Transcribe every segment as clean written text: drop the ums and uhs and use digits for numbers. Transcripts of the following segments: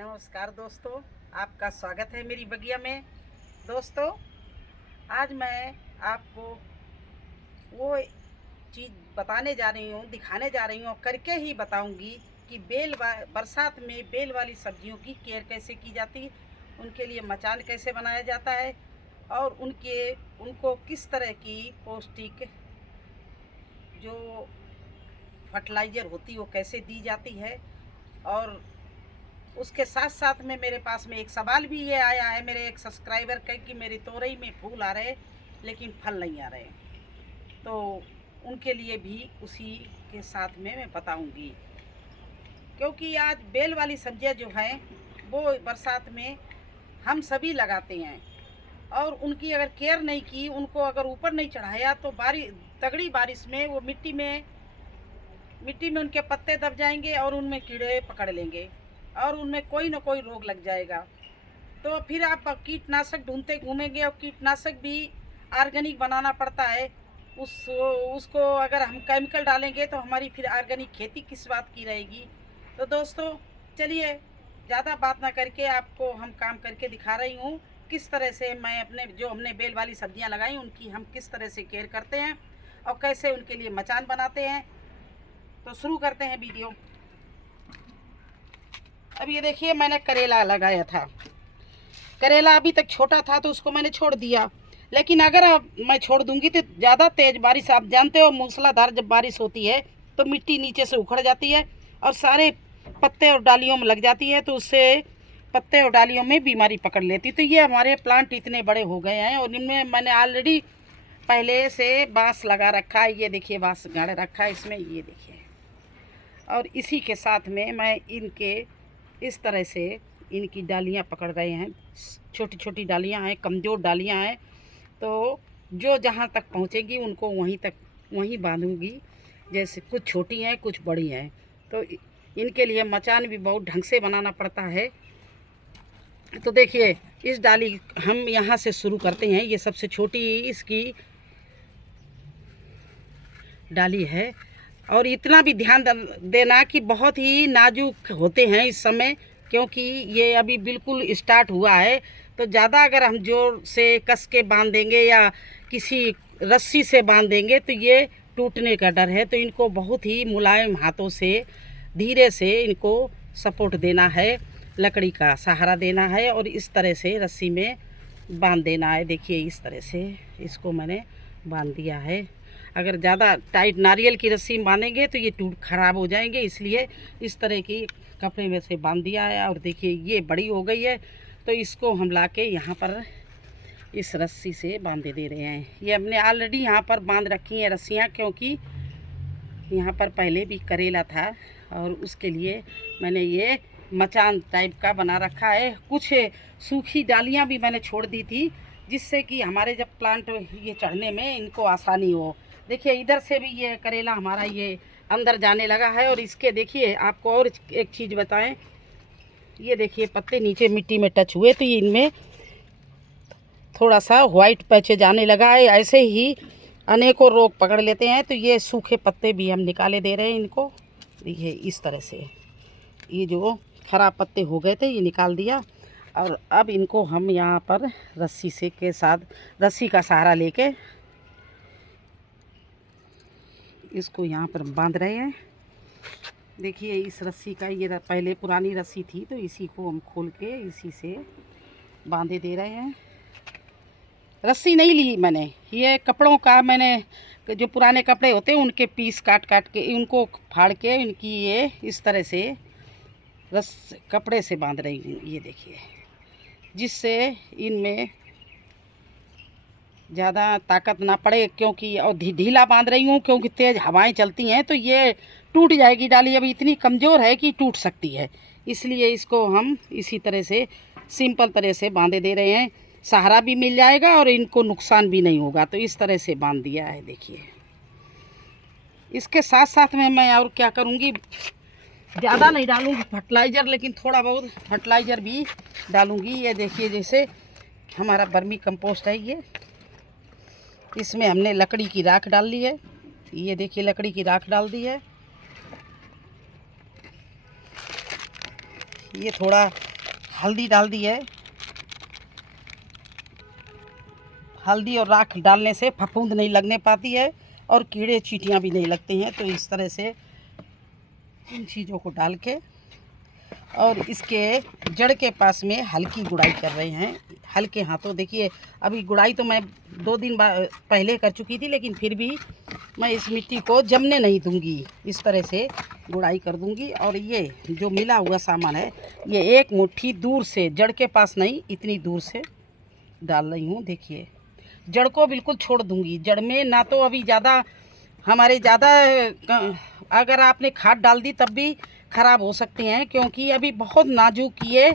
नमस्कार दोस्तों, आपका स्वागत है मेरी बगिया में। दोस्तों, आज मैं आपको वो चीज़ बताने जा रही हूँ, दिखाने जा रही हूँ, करके ही बताऊँगी कि बरसात में बेल वाली सब्जियों की केयर कैसे की जाती है, उनके लिए मचान कैसे बनाया जाता है और उनको किस तरह की पौष्टिक जो फर्टिलाइज़र होती है वो कैसे दी जाती है। और उसके साथ साथ में मेरे पास में एक सवाल भी ये आया है मेरे एक सब्सक्राइबर का कि मेरी तोरई में फूल आ रहे लेकिन फल नहीं आ रहे, तो उनके लिए भी उसी के साथ में मैं बताऊंगी। क्योंकि आज बेल वाली सब्जियां जो हैं वो बरसात में हम सभी लगाते हैं और उनकी अगर केयर नहीं की, उनको अगर ऊपर नहीं चढ़ाया तो तगड़ी बारिश में वो मिट्टी में उनके पत्ते दब जाएंगे और उनमें कीड़े पकड़ लेंगे और उनमें कोई ना कोई रोग लग जाएगा। तो फिर आप कीटनाशक ढूंढते घूमेंगे और कीटनाशक भी ऑर्गेनिक बनाना पड़ता है। उसको अगर हम केमिकल डालेंगे तो हमारी फिर ऑर्गेनिक खेती किस बात की रहेगी। तो दोस्तों, चलिए ज़्यादा बात ना करके आपको हम काम करके दिखा रही हूँ किस तरह से मैं हमने बेल वाली सब्जियाँ लगाई उनकी हम किस तरह से केयर करते हैं और कैसे उनके लिए मचान बनाते हैं। तो शुरू करते हैं वीडियो। अब ये देखिए, मैंने करेला लगाया था। करेला अभी तक छोटा था तो उसको मैंने छोड़ दिया, लेकिन अगर अब मैं छोड़ दूंगी तो ज़्यादा तेज़ बारिश, आप जानते हो मूसलाधार जब बारिश होती है तो मिट्टी नीचे से उखड़ जाती है और सारे पत्ते और डालियों में लग जाती है, तो उससे पत्ते और डालियों में बीमारी पकड़ लेती। तो ये हमारे प्लांट इतने बड़े हो गए हैं और इनमें मैंने ऑलरेडी पहले से बाँस लगा रखा है। ये देखिए, बाँस गाड़ रखा है इसमें, ये देखिए। और इसी के साथ में मैं इनके इस तरह से इनकी डालियाँ पकड़ रहे हैं। छोटी छोटी डालियाँ हैं, कमज़ोर डालियाँ हैं, तो जो जहाँ तक पहुँचेगी उनको वहीं बांधूंगी। जैसे कुछ छोटी हैं कुछ बड़ी हैं, तो इनके लिए मचान भी बहुत ढंग से बनाना पड़ता है। तो देखिए, इस डाली हम यहाँ से शुरू करते हैं। ये सबसे छोटी इसकी डाली है और इतना भी ध्यान देना कि बहुत ही नाजुक होते हैं इस समय, क्योंकि ये अभी बिल्कुल स्टार्ट हुआ है। तो ज़्यादा अगर हम जोर से कस के बांध देंगे या किसी रस्सी से बांध देंगे तो ये टूटने का डर है। तो इनको बहुत ही मुलायम हाथों से धीरे से इनको सपोर्ट देना है, लकड़ी का सहारा देना है और इस तरह से रस्सी में बांध देना है। देखिए, इस तरह से इसको मैंने बांध दिया है। अगर ज़्यादा टाइट नारियल की रस्सी में बांधेंगे तो ये टूट खराब हो जाएंगे, इसलिए इस तरह की कपड़े में से बांध दिया है। और देखिए, ये बड़ी हो गई है तो इसको हम लाके यहाँ पर इस रस्सी से बांधे दे रहे हैं। ये हमने ऑलरेडी यहाँ पर बांध रखी हैं रस्सियाँ, क्योंकि यहाँ पर पहले भी करेला था और उसके लिए मैंने ये मचान टाइप का बना रखा है। कुछ सूखी डालियाँ भी मैंने छोड़ दी थी, जिससे कि हमारे जब प्लांट ये चढ़ने में इनको आसानी हो। देखिए, इधर से भी ये करेला हमारा ये अंदर जाने लगा है। और इसके देखिए, आपको और एक चीज़ बताएं, ये देखिए पत्ते नीचे मिट्टी में टच हुए तो ये इनमें थोड़ा सा वाइट पैचेज आने लगा है। ऐसे ही अनेकों रोग पकड़ लेते हैं, तो ये सूखे पत्ते भी हम निकाले दे रहे हैं इनको। देखिए, इस तरह से ये जो खराब पत्ते हो गए थे ये निकाल दिया। और अब इनको हम यहाँ पर रस्सी का सहारा लेके इसको यहाँ पर बांध रहे हैं। देखिए, इस रस्सी का ये पहले पुरानी रस्सी थी तो इसी को हम खोल के इसी से बांधे दे रहे हैं। रस्सी नहीं ली मैंने, ये कपड़ों का, मैंने जो पुराने कपड़े होते हैं उनके पीस काट के उनको फाड़ के इनकी ये इस तरह से कपड़े से बांध रही हूँ। ये देखिए, जिससे इनमें ज़्यादा ताकत ना पड़े, क्योंकि और ढीला बांध रही हूँ क्योंकि तेज़ हवाएं चलती हैं तो ये टूट जाएगी। डाली अभी इतनी कमज़ोर है कि टूट सकती है, इसलिए इसको हम इसी तरह से सिंपल तरह से बांधे दे रहे हैं। सहारा भी मिल जाएगा और इनको नुकसान भी नहीं होगा, तो इस तरह से बांध दिया है। देखिए, इसके साथ साथ में मैं और क्या करूँगी, ज़्यादा नहीं डालूँगी फर्टिलाइज़र, लेकिन थोड़ा बहुत फर्टिलाइज़र भी डालूँगी। ये देखिए, जैसे हमारा वर्मी कंपोस्ट है ये, इसमें हमने लकड़ी की राख डाल ली है। ये देखिए, लकड़ी की राख डाल दी है। ये थोड़ा हल्दी डाल दी है। हल्दी और राख डालने से फफूंद नहीं लगने पाती है और कीड़े चींटियाँ भी नहीं लगते हैं। तो इस तरह से इन चीज़ों को डाल के और इसके जड़ के पास में हल्की गुड़ाई कर रहे हैं, हल्के हाथों। देखिए अभी गुड़ाई तो मैं 2 दिन पहले कर चुकी थी, लेकिन फिर भी मैं इस मिट्टी को जमने नहीं दूंगी, इस तरह से गुड़ाई कर दूंगी। और ये जो मिला हुआ सामान है, ये एक मुट्ठी दूर से, जड़ के पास नहीं, इतनी दूर से डाल रही हूँ। देखिए जड़ को बिल्कुल छोड़ दूंगी, जड़ में ना तो अभी ज़्यादा अगर आपने खाद डाल दी तब भी ख़राब हो सकते हैं, क्योंकि अभी बहुत नाजुक ये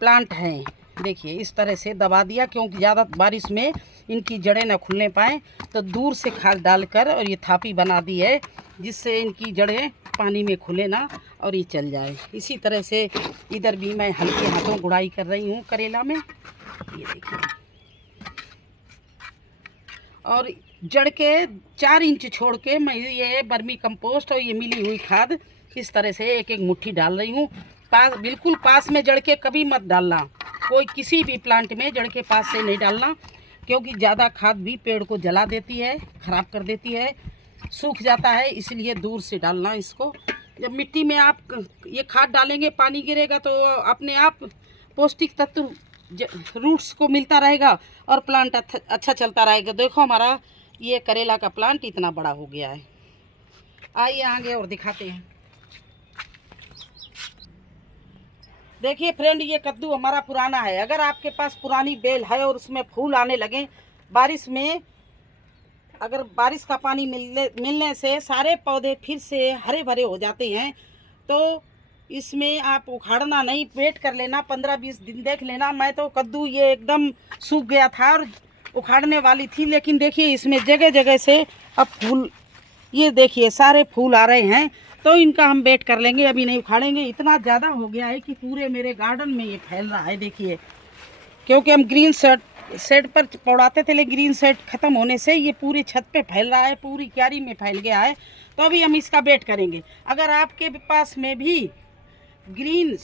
प्लांट हैं। देखिए इस तरह से दबा दिया, क्योंकि ज़्यादा बारिश में इनकी जड़ें ना खुलने पाएँ, तो दूर से खाद डालकर और ये थापी बना दी है, जिससे इनकी जड़ें पानी में खुले ना और ये चल जाए। इसी तरह से इधर भी मैं हल्के हाथों गुड़ाई कर रही हूँ करेला में। ये देखिए, और जड़ के 4 इंच छोड़ के मैं ये वर्मी कंपोस्ट और ये मिली हुई खाद इस तरह से एक एक मुट्ठी डाल रही हूँ। बिल्कुल पास में जड़ के कभी मत डालना, कोई किसी भी प्लांट में जड़ के पास से नहीं डालना, क्योंकि ज़्यादा खाद भी पेड़ को जला देती है, ख़राब कर देती है, सूख जाता है। इसलिए दूर से डालना इसको। जब मिट्टी में आप ये खाद डालेंगे, पानी गिरेगा तो अपने आप पौष्टिक तत्व रूट्स को मिलता रहेगा और प्लांट अच्छा चलता रहेगा। देखो हमारा ये करेला का प्लांट इतना बड़ा हो गया है। आइए आगे और दिखाते हैं। देखिए फ्रेंड, ये कद्दू हमारा पुराना है। अगर आपके पास पुरानी बेल है और उसमें फूल आने लगे बारिश में, अगर बारिश का पानी मिलने से सारे पौधे फिर से हरे भरे हो जाते हैं, तो इसमें आप उखाड़ना नहीं, वेट कर लेना, 15-20 दिन देख लेना। मैं तो कद्दू ये एकदम सूख गया था और उखाड़ने वाली थी, लेकिन देखिए इसमें जगह जगह से अब फूल, ये देखिए सारे फूल आ रहे हैं। तो इनका हम वेट कर लेंगे, अभी नहीं उखाड़ेंगे। इतना ज़्यादा हो गया है कि पूरे मेरे गार्डन में ये फैल रहा है। देखिए, क्योंकि हम ग्रीन शेड पर पौड़ाते थे, लेकिन ग्रीन शेड ख़त्म होने से ये पूरी छत पे फैल रहा है, पूरी क्यारी में फैल गया है। तो अभी हम इसका वेट करेंगे। अगर आपके पास में भी ग्रीन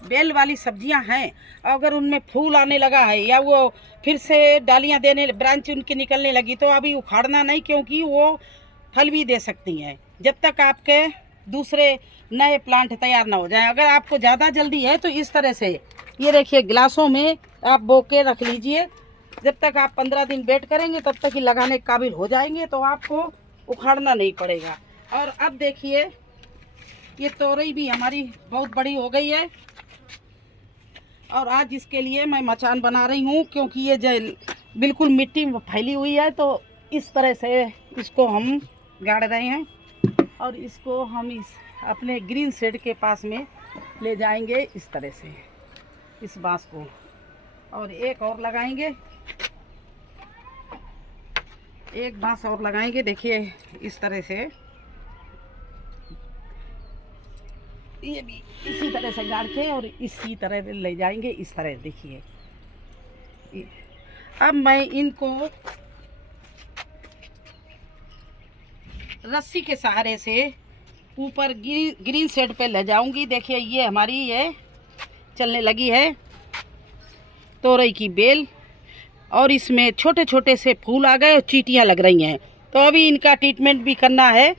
बेल वाली सब्जियां हैं, अगर उनमें फूल आने लगा है या वो फिर से डालियां देने, ब्रांच उनकी निकलने लगी, तो अभी उखाड़ना नहीं, क्योंकि वो फल भी दे सकती हैं जब तक आपके दूसरे नए प्लांट तैयार ना हो जाएं। अगर आपको ज़्यादा जल्दी है तो इस तरह से ये देखिए गिलासों में आप बो के रख लीजिए। जब तक आप 15 दिन वेट करेंगे तब तक ही लगाने के काबिल हो जाएंगे, तो आपको उखाड़ना नहीं पड़ेगा। और अब देखिए ये तोरई भी हमारी बहुत बड़ी हो गई है, और आज इसके लिए मैं मचान बना रही हूँ, क्योंकि ये बिल्कुल मिट्टी में फैली हुई है। तो इस तरह से इसको हम गाड़ रहे हैं और इसको हम इस अपने ग्रीन शेड के पास में ले जाएंगे, इस तरह से इस बांस को, और एक और लगाएंगे, एक बांस और लगाएंगे। देखिए इस तरह से ये भी इसी तरह से गाड़ के और इसी तरह ले जाएंगे, इस तरह। देखिए अब मैं इनको रस्सी के सहारे से ऊपर ग्रीन शेड पे ले जाऊंगी। देखिए ये हमारी ये चलने लगी है तोरई की बेल, और इसमें छोटे छोटे से फूल आ गए और चींटियां लग रही हैं। तो अभी इनका ट्रीटमेंट भी करना है।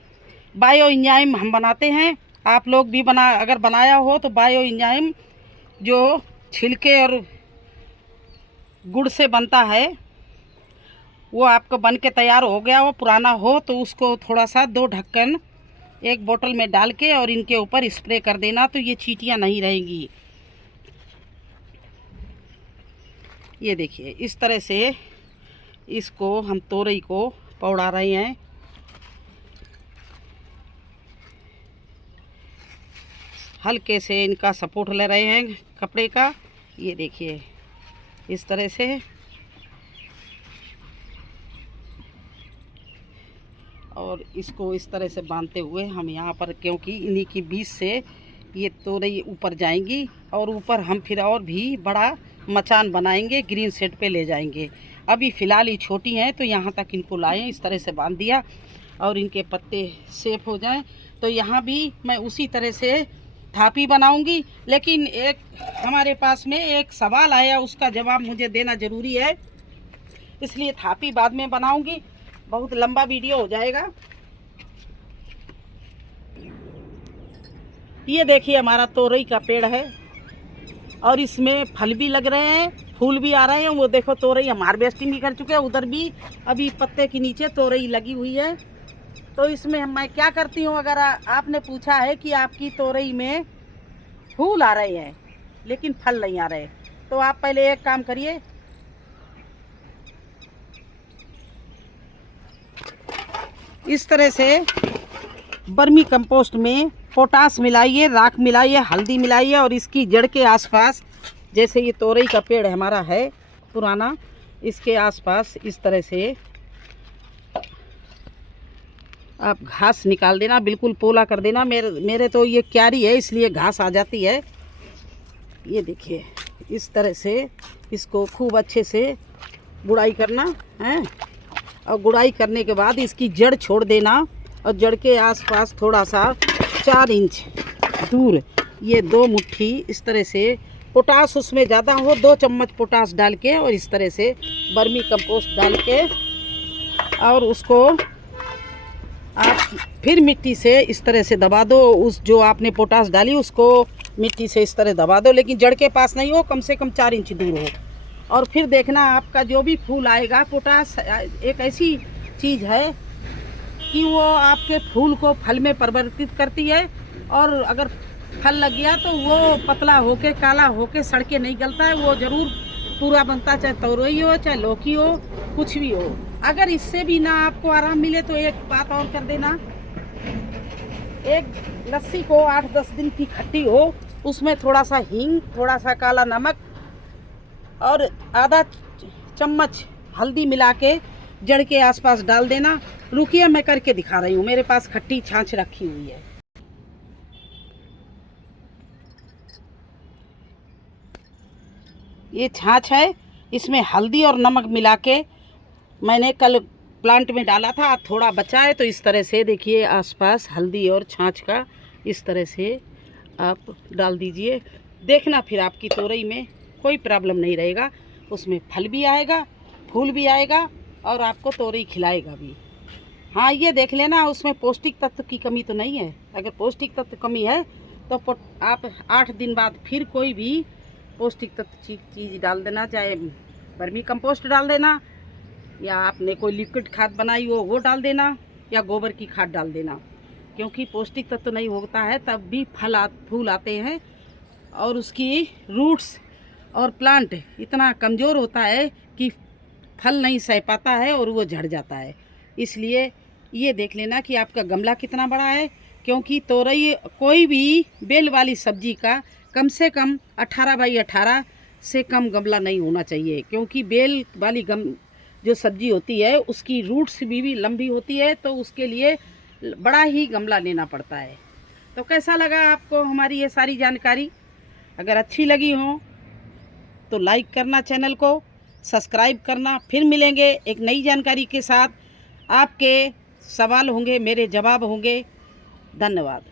बायो एंजाइम हम बनाते हैं, आप लोग भी अगर बनाया हो तो बायो एंजाइम जो छिलके और गुड़ से बनता है, वो आपको बन के तैयार हो गया। वो पुराना हो तो उसको थोड़ा सा 2 ढक्कन एक बोतल में डाल के और इनके ऊपर स्प्रे कर देना, तो ये चींटियां नहीं रहेंगी। ये देखिए इस तरह से इसको हम तोरई को पौड़ा रहे हैं। हल्के से इनका सपोर्ट ले रहे हैं कपड़े का। ये देखिए इस तरह से, और इसको इस तरह से बांधते हुए हम यहाँ पर, क्योंकि इन्हीं की बीच से ये तोरई ऊपर जाएंगी और ऊपर हम फिर और भी बड़ा मचान बनाएंगे, ग्रीन शेड पे ले जाएंगे। अभी फ़िलहाल ये छोटी हैं तो यहाँ तक इनको लाएं, इस तरह से बांध दिया और इनके पत्ते सेफ हो जाएं। तो यहाँ भी मैं उसी तरह से थापी बनाऊंगी। लेकिन एक हमारे पास में एक सवाल आया, उसका जवाब मुझे देना ज़रूरी है, इसलिए थापी बाद में बनाऊंगी। बहुत लंबा वीडियो हो जाएगा। ये देखिए हमारा तोरई का पेड़ है और इसमें फल भी लग रहे हैं, फूल भी आ रहे हैं। वो देखो तोरई हम हार्वेस्टिंग भी कर चुके हैं, उधर भी अभी पत्ते के नीचे तोरई लगी हुई है। तो इसमें मैं क्या करती हूँ, अगर आपने पूछा है कि आपकी तोरई में फूल आ रहे हैं लेकिन फल नहीं आ रहे, तो आप पहले एक काम करिए, इस तरह से वर्मी कंपोस्ट में पोटास मिलाइए, राख मिलाइए, हल्दी मिलाइए और इसकी जड़ के आसपास, जैसे ये तोरई का पेड़ हमारा है पुराना, इसके आसपास इस तरह से आप घास निकाल देना, बिल्कुल पोला कर देना। मेरे तो ये क्यारी है इसलिए घास आ जाती है। ये देखिए इस तरह से इसको खूब अच्छे से गुड़ाई करना है और गुड़ाई करने के बाद इसकी जड़ छोड़ देना और जड़ के आसपास थोड़ा सा 4 इंच दूर ये 2 मुट्ठी इस तरह से पोटास, उसमें ज़्यादा हो 2 चम्मच पोटास डाल के और इस तरह से वर्मी कंपोस्ट डाल के और उसको आप फिर मिट्टी से इस तरह से दबा दो। उस जो आपने पोटास डाली उसको मिट्टी से इस तरह दबा दो, लेकिन जड़ के पास नहीं हो, कम से कम 4 इंच दूर हो। और फिर देखना आपका जो भी फूल आएगा, पोटास एक ऐसी चीज़ है कि वो आपके फूल को फल में परिवर्तित करती है और अगर फल लग गया तो वो पतला होके काला होके सड़के नहीं गलता है, वो ज़रूर पूरा बनता, चाहे तोरई हो चाहे लौकी हो, कुछ भी हो। अगर इससे भी ना आपको आराम मिले तो एक बात और कर देना, एक लस्सी को 8-10 दिन की खट्टी हो, उसमें थोड़ा सा हींग, थोड़ा सा काला नमक और आधा चम्मच हल्दी मिला के जड़ के आसपास डाल देना। रुकिए मैं करके दिखा रही हूँ, मेरे पास खट्टी छाछ रखी हुई है। ये छाछ है, इसमें हल्दी और नमक मिला के मैंने कल प्लांट में डाला था, थोड़ा बचा है, तो इस तरह से देखिए आसपास हल्दी और छाछ का इस तरह से आप डाल दीजिए। देखना फिर आपकी तोरई में कोई प्रॉब्लम नहीं रहेगा, उसमें फल भी आएगा, फूल भी आएगा और आपको तोरई खिलाएगा भी। हाँ ये देख लेना उसमें पौष्टिक तत्व की कमी तो नहीं है। अगर पौष्टिक तत्व कमी है तो आप 8 दिन बाद फिर कोई भी पौष्टिक तत्व चीज़ डाल देना, चाहे वर्मी कंपोस्ट डाल देना या आपने कोई लिक्विड खाद बनाई हो वो डाल देना या गोबर की खाद डाल देना, क्योंकि पौष्टिक तत्व नहीं होता है तब भी फूल आते हैं और उसकी रूट्स और प्लांट इतना कमज़ोर होता है कि फल नहीं सह पाता है और वो झड़ जाता है। इसलिए ये देख लेना कि आपका गमला कितना बड़ा है, क्योंकि तोरई कोई भी बेल वाली सब्जी का कम से कम 18 बाई 18 से कम गमला नहीं होना चाहिए, क्योंकि बेल वाली जो सब्जी होती है उसकी रूट्स भी लंबी होती है, तो उसके लिए बड़ा ही गमला लेना पड़ता है। तो कैसा लगा आपको हमारी ये सारी जानकारी? अगर अच्छी लगी हो तो लाइक करना, चैनल को सब्सक्राइब करना। फिर मिलेंगे एक नई जानकारी के साथ। आपके सवाल होंगे, मेरे जवाब होंगे। धन्यवाद।